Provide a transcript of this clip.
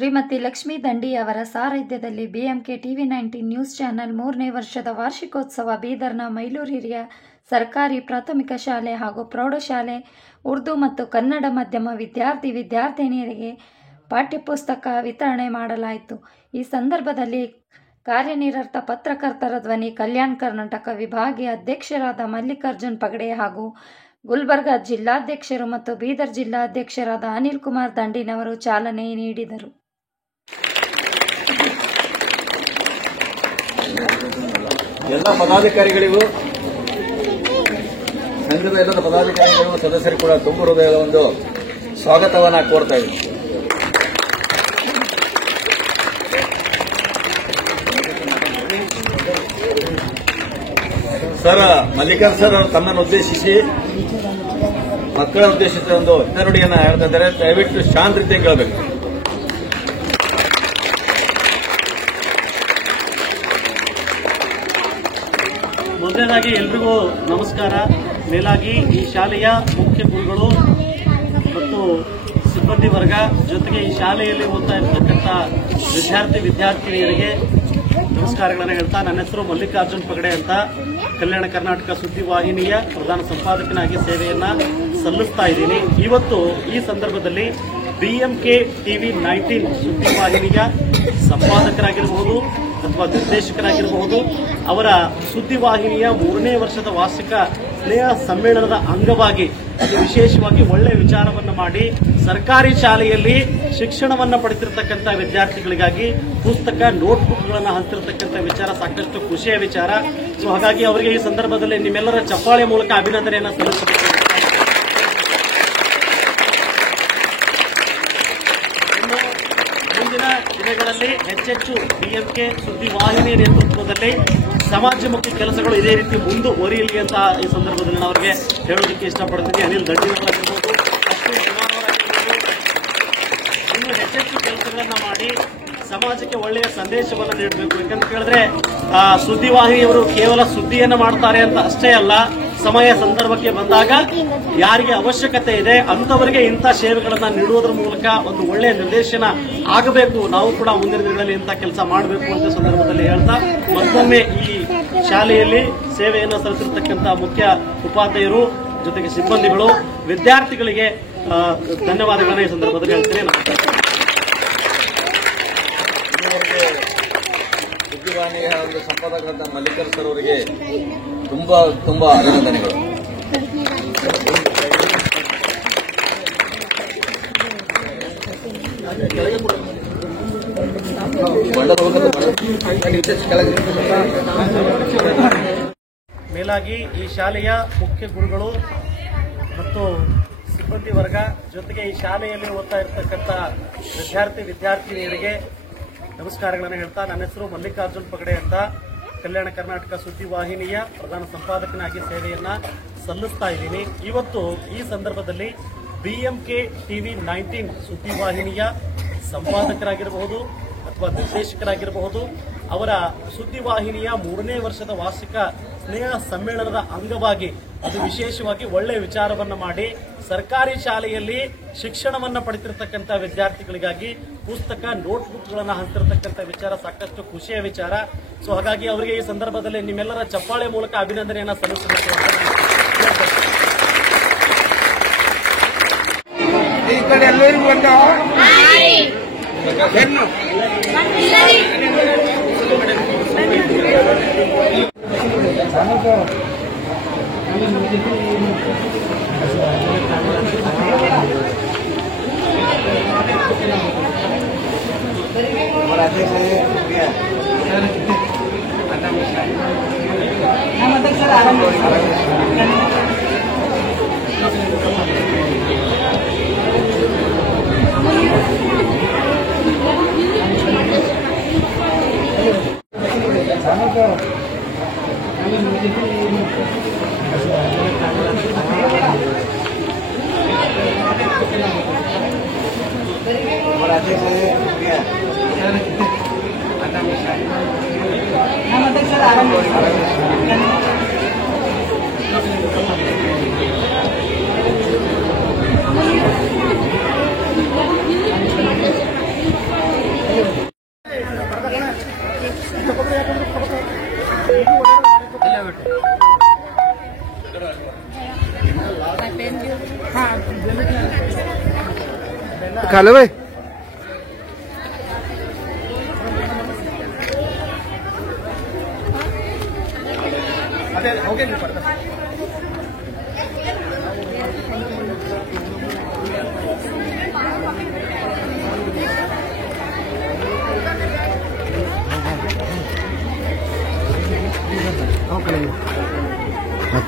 ಶ್ರೀಮತಿ ಲಕ್ಷ್ಮೀ ದಂಡಿ ಅವರ ಸಾರಥ್ಯದಲ್ಲಿ ಬಿಎಂಕೆ ಟಿವಿ19 news channel 3ನೇ ವರ್ಷದ ವಾರ್ಷಿಕೋತ್ಸವ ಬೀದರ್ನ ಮೈಲೂರು ಹಿರಿಯ ಸರ್ಕಾರಿ ಪ್ರಾಥಮಿಕ ಶಾಲೆ ಹಾಗೂ ಪ್ರೌಢಶಾಲೆ ಉರ್ದು ಮತ್ತು ಕನ್ನಡ ಮಾಧ್ಯಮ ವಿದ್ಯಾರ್ಥಿನಿಯರಿಗೆ ಪಾಠ್ಯಪುಸ್ತಕ ವಿತರಣೆ ಮಾಡಲಾಯಿತು. ಈ ಸಂದರ್ಭದಲ್ಲಿ ಕಾರ್ಯನಿರತ ಪತ್ರಕರ್ತರ ಧ್ವನಿ ಕಲ್ಯಾಣ ಕರ್ನಾಟಕ ವಿಭಾಗೀಯ ಅಧ್ಯಕ್ಷರಾದ ಮಲ್ಲಿಕಾರ್ಜುನ್ ಪಗಡೆ ಹಾಗೂ ಗುಲ್ಬರ್ಗಾ ಜಿಲ್ಲಾಧ್ಯಕ್ಷರು ಮತ್ತು ಬೀದರ್ ಜಿಲ್ಲಾಧ್ಯಕ್ಷರಾದ ಅನಿಲ್ ಕುಮಾರ್ ದಂಡಿನವರು ಚಾಲನೆ ನೀಡಿದರು. ಎಲ್ಲ ಪದಾಧಿಕಾರಿಗಳಿಗೂ ಸಂಘದ ಎಲ್ಲ ಪದಾಧಿಕಾರಿಗಳಿಗೂ ಸದಸ್ಯರು ಕೂಡ ತುಂಬ ಹೃದಯದ ಒಂದು ಸ್ವಾಗತವನ್ನು ಕೋರ್ತಾ ಇದ್ದೀನಿ. ಸರ್ ಮಲ್ಲಿಕಾರ್ಜುನ್ ಸರ್ ಅವರು ತಮ್ಮನ್ನು ಉದ್ದೇಶಿಸಿ ಮಕ್ಕಳ ಉದ್ದೇಶಿಸಿದ ಒಂದು ಹಿತನುಡಿಯನ್ನು ಹೇಳ್ತಾ ಇದ್ದಾರೆ. ದಯವಿಟ್ಟು ಶಾಂತ ರೀತಿಯಾಗಿ ಕೇಳಬೇಕು. ಮೊದಲನೇದಾಗಿ ಎಲ್ರಿಗೂ ನಮಸ್ಕಾರ. ಮೇಲಾಗಿ ಈ ಶಾಲೆಯ ಮುಖ್ಯ ಗುರುಗಳು ಮತ್ತು ಸಿಬ್ಬಂದಿ ವರ್ಗ ಜೊತೆಗೆ ಈ ಶಾಲೆಯಲ್ಲಿ ಓದ್ತಾ ಇರತಕ್ಕಂಥ ವಿದ್ಯಾರ್ಥಿನಿಯರಿಗೆ ನಮಸ್ಕಾರಗಳನ್ನು ಹೇಳ್ತಾ, ನನ್ನ ಹೆಸರು ಮಲ್ಲಿಕಾರ್ಜುನ್ ಪಗಡೆ ಅಂತ, ಕಲ್ಯಾಣ ಕರ್ನಾಟಕ ಸುದ್ದಿವಾಹಿನಿಯ ಪ್ರಧಾನ ಸಂಪಾದಕನಾಗಿ ಸೇವೆಯನ್ನ ಸಲ್ಲಿಸ್ತಾ ಇದ್ದೀನಿ. ಇವತ್ತು ಈ ಸಂದರ್ಭದಲ್ಲಿ ಬಿಎಂಕೆ ಟಿವಿ19 ಸುದ್ದಿವಾಹಿನಿಯ ಸಂಪಾದಕರಾಗಿರಬಹುದು ಅಥವಾ ನಿರ್ದೇಶಕರಾಗಿರಬಹುದು, ಅವರ ಸುದ್ದಿವಾಹಿನಿಯ 3ನೇ ವರ್ಷದ ವಾರ್ಷಿಕ ಸ್ನೇಹ ಸಮ್ಮೇಳನದ ಅಂಗವಾಗಿ ವಿಶೇಷವಾಗಿ ಒಳ್ಳೆಯ ವಿಚಾರವನ್ನು ಮಾಡಿ ಸರ್ಕಾರಿ ಶಾಲೆಯಲ್ಲಿ ಶಿಕ್ಷಣವನ್ನು ಪಡೆದಿರತಕ್ಕಂಥ ವಿದ್ಯಾರ್ಥಿಗಳಿಗಾಗಿ ಪುಸ್ತಕ ನೋಟ್ಬುಕ್ಗಳನ್ನು ಹಂಚಿರತಕ್ಕಂಥ ವಿಚಾರ ಸಾಕಷ್ಟು ಖುಷಿಯ ವಿಚಾರ. ಸೊ ಹಾಗಾಗಿ ಅವರಿಗೆ ಈ ಸಂದರ್ಭದಲ್ಲಿ ನಿಮ್ಮೆಲ್ಲರ ಚಪ್ಪಾಳೆ ಮೂಲಕ ಅಭಿನಂದನೆಯನ್ನು ಸಲ್ಲಿಸಬೇಕು. ಮುಂದಿನ ದಿನಗಳಲ್ಲಿ ಹೆಚ್ಚೆಚ್ಚು ಬಿಎಂಕೆ ಸುದ್ದಿವಾಹಿನಿಯ ನೇತೃತ್ವದಲ್ಲಿ ಸಮಾಜಮುಖಿ ಕೆಲಸಗಳು ಇದೇ ರೀತಿ ಮುಂದುವರಿಯಲಿ ಅಂತ ಈ ಸಂದರ್ಭದಲ್ಲಿ ನಾನು ಅವರಿಗೆ ಹೇಳೋದಕ್ಕೆ ಇಷ್ಟಪಡ್ತೀನಿ. ಅನಿಲ್ ದಂಡಿಯವರಾಗಿರ್ಬೋದು, ಅಶ್ವಿನ್ ಕುಮಾರ್ ಅವರಾಗಿರ್ಬೋದು, ಇನ್ನು ಹೆಚ್ಚೆಚ್ಚು ಕೆಲಸಗಳನ್ನ ಮಾಡಿ ಸಮಾಜಕ್ಕೆ ಒಳ್ಳೆಯ ಸಂದೇಶವನ್ನು ನೀಡಬೇಕು. ಯಾಕಂತ ಹೇಳಿದ್ರೆ ಸುದ್ದಿವಾಹಿನಿಯವರು ಕೇವಲ ಸುದ್ದಿಯನ್ನು ಮಾಡ್ತಾರೆ ಅಂತ ಅಷ್ಟೇ ಅಲ್ಲ, ಸಮಯ ಸಂದರ್ಭಕ್ಕೆ ಬಂದಾಗ ಯಾರಿಗೆ ಅವಶ್ಯಕತೆ ಇದೆ ಅಂತವರಿಗೆ ಇಂಥ ಸೇವೆಗಳನ್ನ ನೀಡುವುದರ ಮೂಲಕ ಒಂದು ಒಳ್ಳೆಯ ನಿರ್ದೇಶನ ಆಗಬೇಕು. ನಾವು ಕೂಡ ಮುಂದಿನ ದಿನಗಳಲ್ಲಿ ಇಂಥ ಕೆಲಸ ಮಾಡಬೇಕು ಅಂತ ಸಂದರ್ಭದಲ್ಲಿ ಹೇಳ್ತಾ, ಮತ್ತೊಮ್ಮೆ ಈ ಶಾಲೆಯಲ್ಲಿ ಸೇವೆಯನ್ನು ಸಲ್ಲಿಸಿರ್ತಕ್ಕಂಥ ಮುಖ್ಯ ಉಪಾಧ್ಯಾಯರು ಜೊತೆಗೆ ಸಿಬ್ಬಂದಿಗಳು ವಿದ್ಯಾರ್ಥಿಗಳಿಗೆ ಧನ್ಯವಾದಗಳನ್ನ ಈ ಸಂದರ್ಭದಲ್ಲಿ ಹೇಳ್ತೇನೆ. ಸುದ್ದಿವಾಹಿನಿಯ ಒಂದು ಸಂಪಾದಕರಾದ ಮಲ್ಲಿಕಾರ್ಜುನ್ ಸರ್ ಅವರಿಗೆ ತುಂಬಾ ಅಭಿನಂದನೆಗಳು. ಮೇಲಾಗಿ ಈ ಶಾಲೆಯ ಮುಖ್ಯ ಗುರುಗಳು ಮತ್ತು ಸಿಬ್ಬಂದಿ ವರ್ಗ ಜೊತೆಗೆ ಈ ಶಾಲೆಯಲ್ಲಿ ಓದ್ತಾ ಇರತಕ್ಕಂಥ ವಿದ್ಯಾರ್ಥಿನಿಯರಿಗೆ ನಮಸ್ಕಾರಗಳನ್ನು ಹೇಳ್ತಾ, ನನ್ನ ಹೆಸರು ಮಲ್ಲಿಕಾರ್ಜುನ್ ಪಗಡೆ ಅಂತ, ಕಲ್ಯಾಣ ಕರ್ನಾಟಕ ಸುದ್ದಿವಾಹಿನಿಯ ಪ್ರಧಾನ ಸಂಪಾದಕನಾಗಿ ಸೇವೆಯನ್ನ ಸಲ್ಲಿಸ್ತಾ ಇದ್ದೀನಿ. ಇವತ್ತು ಈ ಸಂದರ್ಭದಲ್ಲಿ ಬಿಎಂಕೆ ಟಿವಿ19 ಸುದ್ದಿವಾಹಿನಿಯ ಸಂಪಾದಕರಾಗಿರಬಹುದು ಅಥವಾ ನಿರ್ದೇಶಕರಾಗಿರಬಹುದು, ಅವರ ಸುದ್ದಿವಾಹಿನಿಯ 3ನೇ ವರ್ಷದ ವಾರ್ಷಿಕ ಸ್ನೇಹ ಸಮ್ಮೇಳನದ ಅಂಗವಾಗಿ ಅದು ವಿಶೇಷವಾಗಿ ಒಳ್ಳೆಯ ವಿಚಾರವನ್ನು ಮಾಡಿ ಸರ್ಕಾರಿ ಶಾಲೆಯಲ್ಲಿ ಶಿಕ್ಷಣವನ್ನು ಪಡೆದಿರತಕ್ಕಂಥ ವಿದ್ಯಾರ್ಥಿಗಳಿಗಾಗಿ ಪುಸ್ತಕ ನೋಟ್ಬುಕ್ಗಳನ್ನು ಹಂಚಿರತಕ್ಕಂಥ ವಿಚಾರ ಸಾಕಷ್ಟು ಖುಷಿಯ ವಿಚಾರ. ಸೊ ಹಾಗಾಗಿ ಅವರಿಗೆ ಈ ಸಂದರ್ಭದಲ್ಲಿ ನಿಮ್ಮೆಲ್ಲರ ಚಪ್ಪಾಳೆ ಮೂಲಕ ಅಭಿನಂದನೆಯನ್ನು ಸಲ್ಲಿಸಬೇಕು ಅಂತ खा लो भाई। ಅದೇ ಹೋಗಿ ನೀವು ಬರ್ತಾರೆ हाँ,